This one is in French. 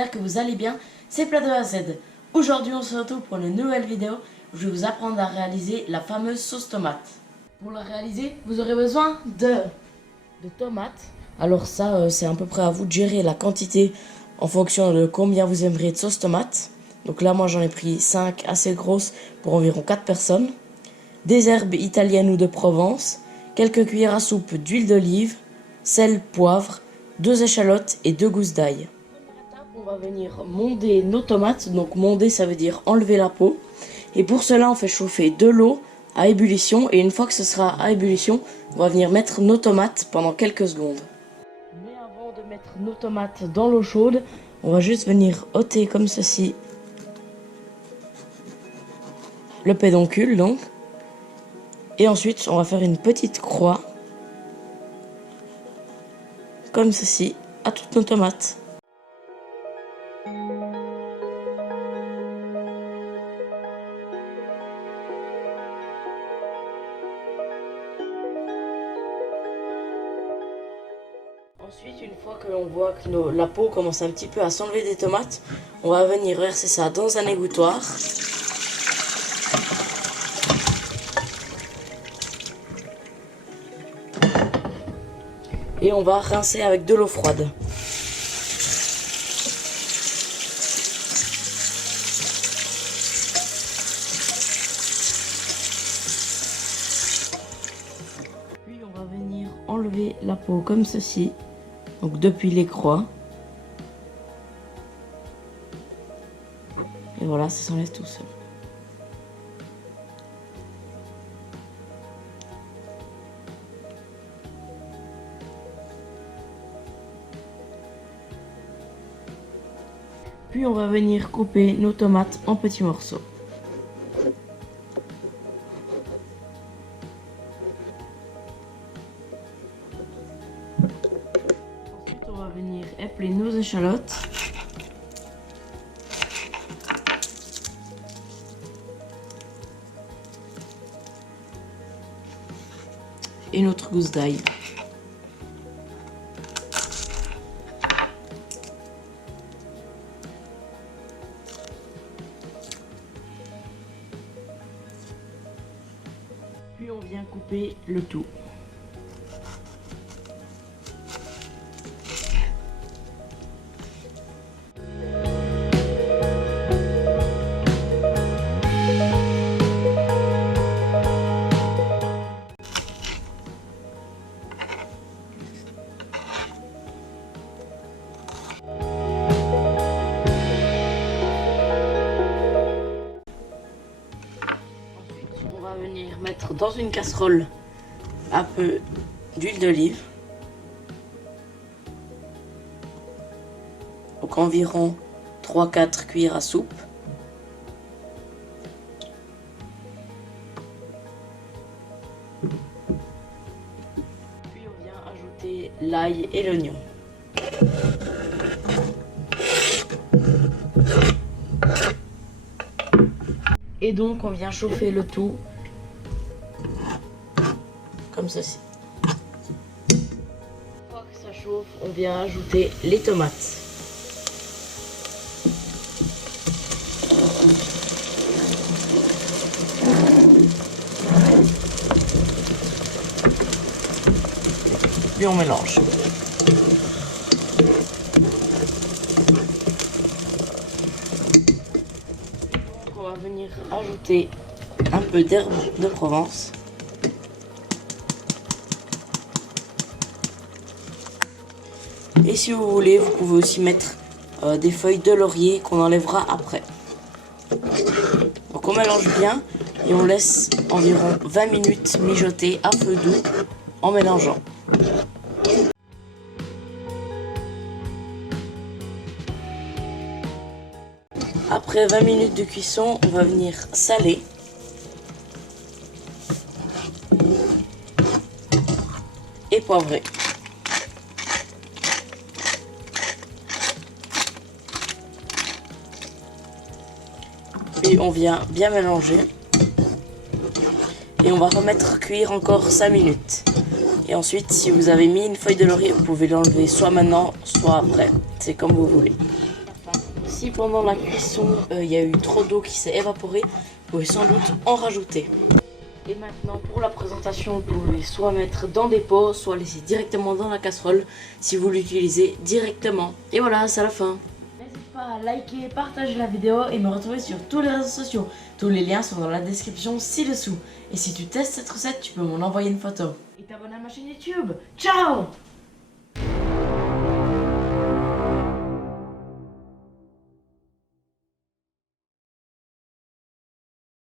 j'espère que vous allez bien, c'est Plat de A à Z. Aujourd'hui on se retrouve pour une nouvelle vidéo où je vais vous apprendre à réaliser la fameuse sauce tomate. Pour la réaliser, vous aurez besoin de tomates. Alors ça, c'est à peu près à vous de gérer la quantité en fonction de combien vous aimeriez de sauce tomate. Donc là moi j'en ai pris 5 assez grosses pour environ 4 personnes. Des herbes italiennes ou de Provence, quelques cuillères à soupe d'huile d'olive, sel, poivre, 2 échalotes et 2 gousses d'ail. On va venir monder nos tomates. Donc monder, ça veut dire enlever la peau. Et pour cela, on fait chauffer de l'eau à ébullition. Et une fois que ce sera à ébullition, on va venir mettre nos tomates pendant quelques secondes. Mais avant de mettre nos tomates dans l'eau chaude, on va juste venir ôter comme ceci le pédoncule donc. Et ensuite, on va faire une petite croix comme ceci à toutes nos tomates. Ensuite, une fois que l'on voit que la peau commence un petit peu à s'enlever des tomates, on va venir verser ça dans un égouttoir. Et on va rincer avec de l'eau froide. Puis on va venir enlever la peau comme ceci. Donc depuis les croix. Et voilà, ça s'enlève tout seul. Puis on va venir couper nos tomates en petits morceaux. Ensuite on va venir épeler nos échalotes. Et notre gousse d'ail. Puis on vient couper le tout. On va venir mettre dans une casserole un peu d'huile d'olive. Donc environ 3-4 cuillères à soupe. Puis on vient ajouter l'ail et l'oignon. Et donc on vient chauffer le tout comme ceci. Une fois que ça chauffe, on vient ajouter les tomates. Puis on mélange. Donc on va venir ajouter un peu d'herbe de Provence. Et si vous voulez, vous pouvez aussi mettre des feuilles de laurier qu'on enlèvera après. Donc on mélange bien et on laisse environ 20 minutes mijoter à feu doux en mélangeant. Après 20 minutes de cuisson, on va venir saler. Et poivrer. Puis on vient bien mélanger. Et on va remettre cuire encore 5 minutes. Et ensuite, si vous avez mis une feuille de laurier, vous pouvez l'enlever soit maintenant, soit après. C'est comme vous voulez. si pendant la cuisson il y a eu trop d'eau qui s'est évaporée, vous pouvez sans doute en rajouter. Et maintenant pour la présentation, vous pouvez soit mettre dans des pots, soit laisser directement dans la casserole si vous l'utilisez directement. Et voilà, c'est la fin. N'hésite pas à liker, partager la vidéo et me retrouver sur tous les réseaux sociaux. Tous les liens sont dans la description ci-dessous. Et si tu testes cette recette, tu peux m'en envoyer une photo. Et t'abonner à ma chaîne YouTube. Ciao!